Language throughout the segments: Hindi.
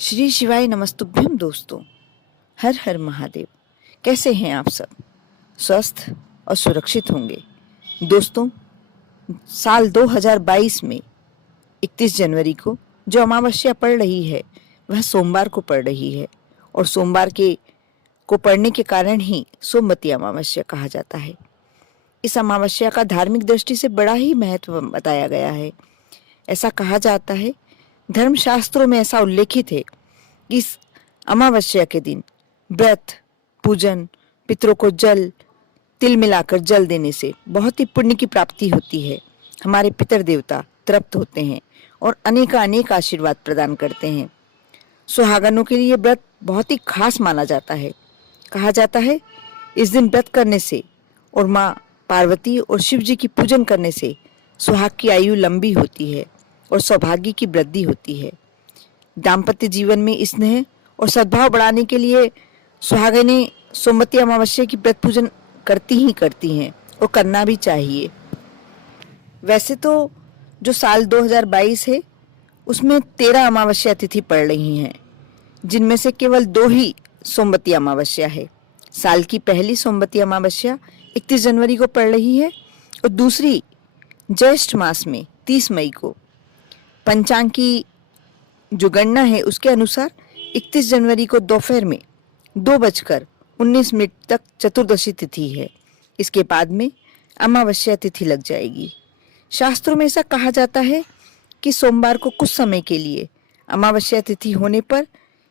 श्री शिवाय नमस्तुभ्यम दोस्तों। हर हर महादेव। कैसे हैं आप सब? स्वस्थ और सुरक्षित होंगे। दोस्तों, साल 2022 में 31 जनवरी को जो अमावस्या पड़ रही है वह सोमवार को पड़ रही है और सोमवार के को पड़ने के कारण ही सोमवती अमावस्या कहा जाता है। इस अमावस्या का धार्मिक दृष्टि से बड़ा ही महत्व बताया गया है। ऐसा कहा जाता है, धर्मशास्त्रों में ऐसा उल्लेखित है कि इस अमावस्या के दिन व्रत, पूजन, पितरों को तिल मिलाकर जल देने से बहुत ही पुण्य की प्राप्ति होती है। हमारे पितर देवता तृप्त होते हैं और अनेक आशीर्वाद प्रदान करते हैं। सुहागनों के लिए व्रत बहुत ही खास माना जाता है। कहा जाता है, इस दिन व्रत करने से और माँ पार्वती और शिव जी की पूजन करने से सुहाग की आयु लंबी होती है और सौभाग्य की वृद्धि होती है। दाम्पत्य जीवन में स्नेह और सद्भाव बढ़ाने के लिए सुहागिनें सोमवती अमावस्या की व्रत पूजन करती हैं और करना भी चाहिए। वैसे तो जो साल 2022 है उसमें 13 अमावस्या तिथि पड़ रही हैं, जिनमें से केवल 2 ही सोमवती अमावस्या है। साल की पहली सोमवती अमावस्या 31 जनवरी को पड़ रही है और दूसरी ज्येष्ठ मास में 30 मई को। पंचांग की जो गणना है उसके अनुसार 31 जनवरी को दोपहर में 2:19 तक चतुर्दशी तिथि है। इसके बाद में अमावस्या तिथि लग जाएगी। शास्त्रों में ऐसा कहा जाता है कि सोमवार को कुछ समय के लिए अमावस्या तिथि होने पर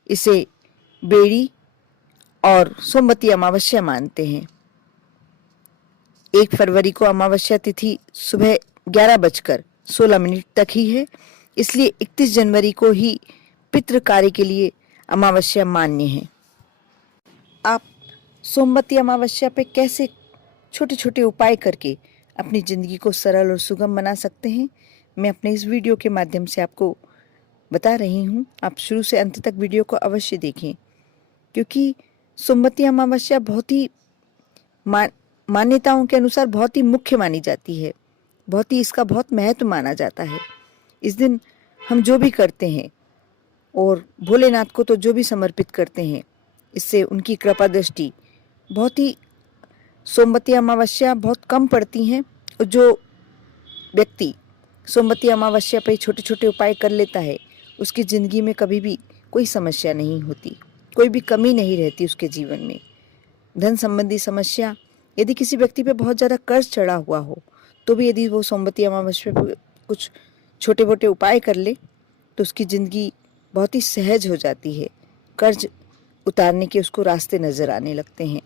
इसे बेड़ी और सोमवती अमावस्या मानते हैं। 1 फरवरी को अमावस्या तिथि सुबह 11:16 तक ही है, इसलिए 31 जनवरी को ही पितृ कार्य के लिए अमावस्या मान्य है। आप सोमवती अमावस्या पे कैसे छोटे छोटे उपाय करके अपनी ज़िंदगी को सरल और सुगम बना सकते हैं, मैं अपने इस वीडियो के माध्यम से आपको बता रही हूँ। आप शुरू से अंत तक वीडियो को अवश्य देखें, क्योंकि सोमवती अमावस्या बहुत ही मान्यताओं के अनुसार बहुत ही मुख्य मानी जाती है। इसका बहुत महत्व माना जाता है। इस दिन हम जो भी करते हैं और भोलेनाथ को तो जो भी समर्पित करते हैं, इससे उनकी कृपा दृष्टि बहुत ही सोमवती अमावस्या बहुत कम पड़ती हैं। और जो व्यक्ति सोमवती अमावस्या पर छोटे छोटे उपाय कर लेता है, उसकी ज़िंदगी में कभी भी कोई समस्या नहीं होती, कोई भी कमी नहीं रहती उसके जीवन में। धन संबंधी समस्या, यदि किसी व्यक्ति पे बहुत ज़्यादा कर्ज चढ़ा हुआ हो, तो भी यदि वो सोमवती अमावस्या पर कुछ छोटे मोटे उपाय कर ले तो उसकी ज़िंदगी बहुत ही सहज हो जाती है। कर्ज उतारने के उसको रास्ते नज़र आने लगते हैं।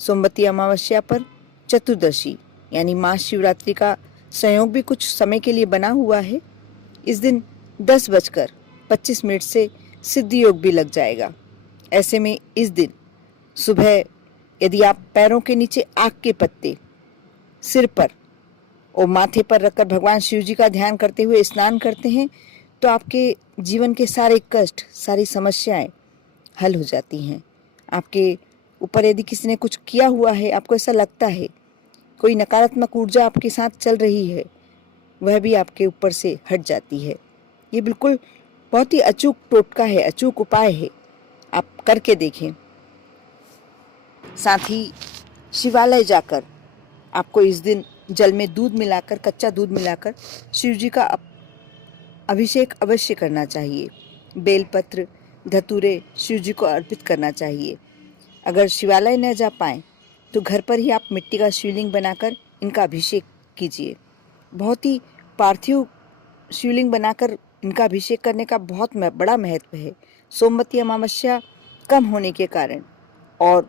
सोमवती अमावस्या पर चतुर्दशी यानी महाशिवरात्रि का संयोग भी कुछ समय के लिए बना हुआ है। इस दिन 10:25 से सिद्धि योग भी लग जाएगा। ऐसे में इस दिन सुबह यदि आप पैरों के नीचे आक के पत्ते सिर पर और माथे पर रखकर भगवान शिव जी का ध्यान करते हुए स्नान करते हैं, तो आपके जीवन के सारे कष्ट, सारी समस्याएं हल हो जाती हैं। आपके ऊपर यदि किसी ने कुछ किया हुआ है, आपको ऐसा लगता है कोई नकारात्मक ऊर्जा आपके साथ चल रही है, वह भी आपके ऊपर से हट जाती है। ये बिल्कुल बहुत ही अचूक टोटका है, अचूक उपाय है, आप करके देखें। साथ ही शिवालय जाकर आपको इस दिन जल में दूध मिलाकर, कच्चा दूध मिलाकर शिव जी का अभिषेक अवश्य करना चाहिए। बेलपत्र, धतूरे शिव जी को अर्पित करना चाहिए। अगर शिवालय न जा पाएँ तो घर पर ही आप मिट्टी का शिवलिंग बनाकर इनका अभिषेक कीजिए। बहुत ही पार्थिव शिवलिंग बनाकर इनका अभिषेक करने का बहुत बड़ा महत्व है। सोमवती अमावस्या कम होने के कारण और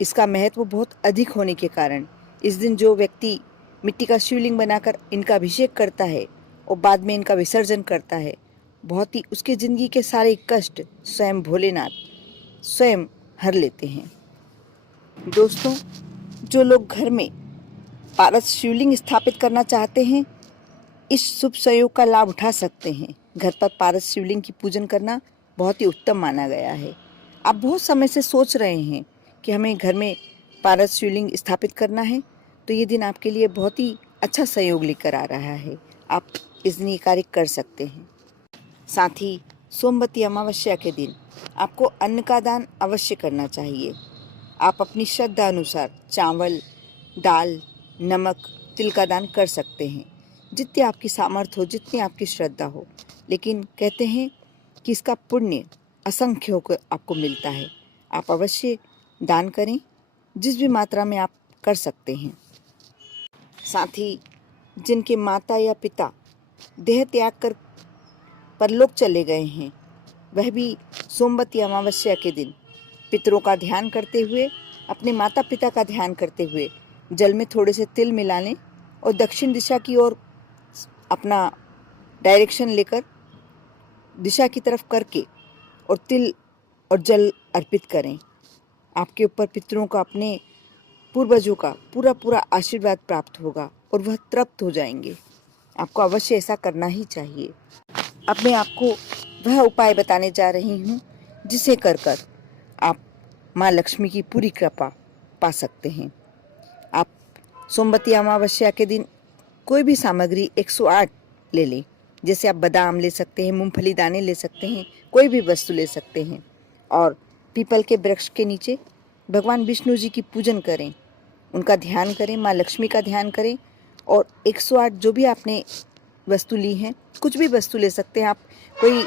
इसका महत्व बहुत अधिक होने के कारण इस दिन जो व्यक्ति मिट्टी का शिवलिंग बनाकर इनका अभिषेक करता है और बाद में इनका विसर्जन करता है, बहुत ही उसके ज़िंदगी के सारे कष्ट स्वयं भोलेनाथ स्वयं हर लेते हैं। दोस्तों, जो लोग घर में पारस शिवलिंग स्थापित करना चाहते हैं, इस शुभ संयोग का लाभ उठा सकते हैं। घर पर पारस शिवलिंग की पूजन करना बहुत ही उत्तम माना गया है। आप बहुत समय से सोच रहे हैं कि हमें घर में पारस शिवलिंग स्थापित करना है, तो ये दिन आपके लिए बहुत ही अच्छा सहयोग लेकर आ रहा है। आप इस दिन ये कार्य कर सकते हैं। साथ ही सोमवती अमावस्या के दिन आपको अन्न का दान अवश्य करना चाहिए। आप अपनी श्रद्धा अनुसार चावल, दाल, नमक, तिल का दान कर सकते हैं, जितनी आपकी सामर्थ्य हो, जितनी आपकी श्रद्धा हो। लेकिन कहते हैं कि इसका पुण्य असंख्य होकर आपको मिलता है। आप अवश्य दान करें, जिस भी मात्रा में आप कर सकते हैं। साथ ही जिनके माता या पिता देह त्याग कर परलोक चले गए हैं, वह भी सोमवती अमावस्या के दिन पितरों का ध्यान करते हुए, अपने माता पिता का ध्यान करते हुए जल में थोड़े से तिल मिला लें और दक्षिण दिशा की ओर अपना डायरेक्शन लेकर दिशा की तरफ करके और तिल और जल अर्पित करें। आपके ऊपर पितरों का, अपने पूर्वजों का पूरा पूरा आशीर्वाद प्राप्त होगा और वह तृप्त हो जाएंगे। आपको अवश्य ऐसा करना ही चाहिए। अब मैं आपको वह उपाय बताने जा रही हूँ जिसे कर कर आप माँ लक्ष्मी की पूरी कृपा पा सकते हैं। आप सोमवती अमावस्या के दिन कोई भी सामग्री 108 ले लें। जैसे आप बादाम ले सकते हैं, मूंगफली दाने ले सकते हैं, कोई भी वस्तु ले सकते हैं और पीपल के वृक्ष के नीचे भगवान विष्णु जी की पूजन करें, उनका ध्यान करें, माँ लक्ष्मी का ध्यान करें और 108 जो भी आपने वस्तु ली है, कुछ भी वस्तु ले सकते हैं आप। कोई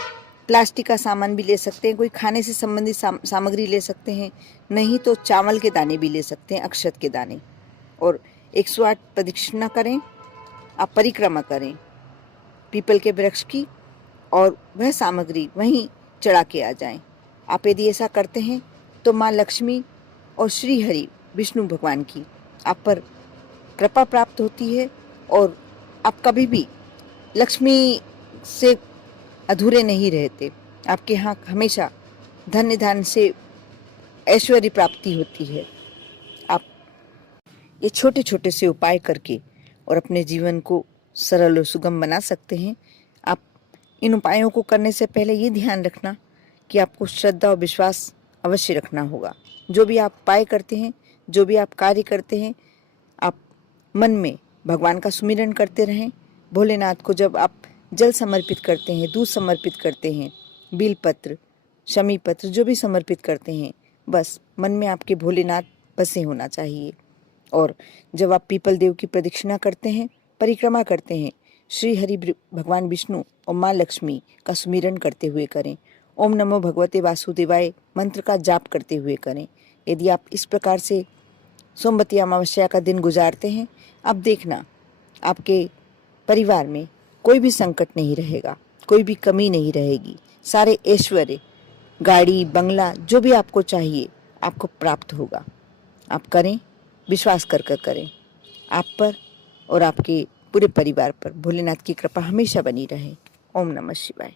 प्लास्टिक का सामान भी ले सकते हैं, कोई खाने से संबंधित सामग्री ले सकते हैं, नहीं तो चावल के दाने भी ले सकते हैं, अक्षत के दाने। और 108 प्रदक्षिणा करें, आप परिक्रमा करें पीपल के वृक्ष की और वह सामग्री वहीं चढ़ा के आ जाएं। आप यदि ऐसा करते हैं तो माँ लक्ष्मी और श्री हरि विष्णु भगवान की आप पर कृपा प्राप्त होती है और आप कभी भी लक्ष्मी से अधूरे नहीं रहते। आपके यहाँ हमेशा धन्य धान से ऐश्वर्य प्राप्ति होती है। आप ये छोटे छोटे से उपाय करके और अपने जीवन को सरल और सुगम बना सकते हैं। आप इन उपायों को करने से पहले ये ध्यान रखना कि आपको श्रद्धा और विश्वास अवश्य रखना होगा। जो भी आप उपाय करते हैं, जो भी आप कार्य करते हैं, आप मन में भगवान का सुमिरन करते रहें। भोलेनाथ को जब आप जल समर्पित करते हैं, दूध समर्पित करते हैं, बेलपत्र, शमी पत्र जो भी समर्पित करते हैं, बस मन में आपके भोलेनाथ बसे होना चाहिए। और जब आप पीपल देव की प्रदक्षिणा करते हैं, परिक्रमा करते हैं, श्री हरि भगवान विष्णु और माँ लक्ष्मी का सुमिरन करते हुए करें। ओम नमो भगवते वासुदेवाय मंत्र का जाप करते हुए करें। यदि आप इस प्रकार से सोमवती अमावस्या का दिन गुजारते हैं, अब देखना आपके परिवार में कोई भी संकट नहीं रहेगा, कोई भी कमी नहीं रहेगी। सारे ऐश्वर्य, गाड़ी, बंगला जो भी आपको चाहिए आपको प्राप्त होगा। आप करें, विश्वास कर कर करें। आप पर और आपके पूरे परिवार पर भोलेनाथ की कृपा हमेशा बनी रहे। ओम नमः शिवाय।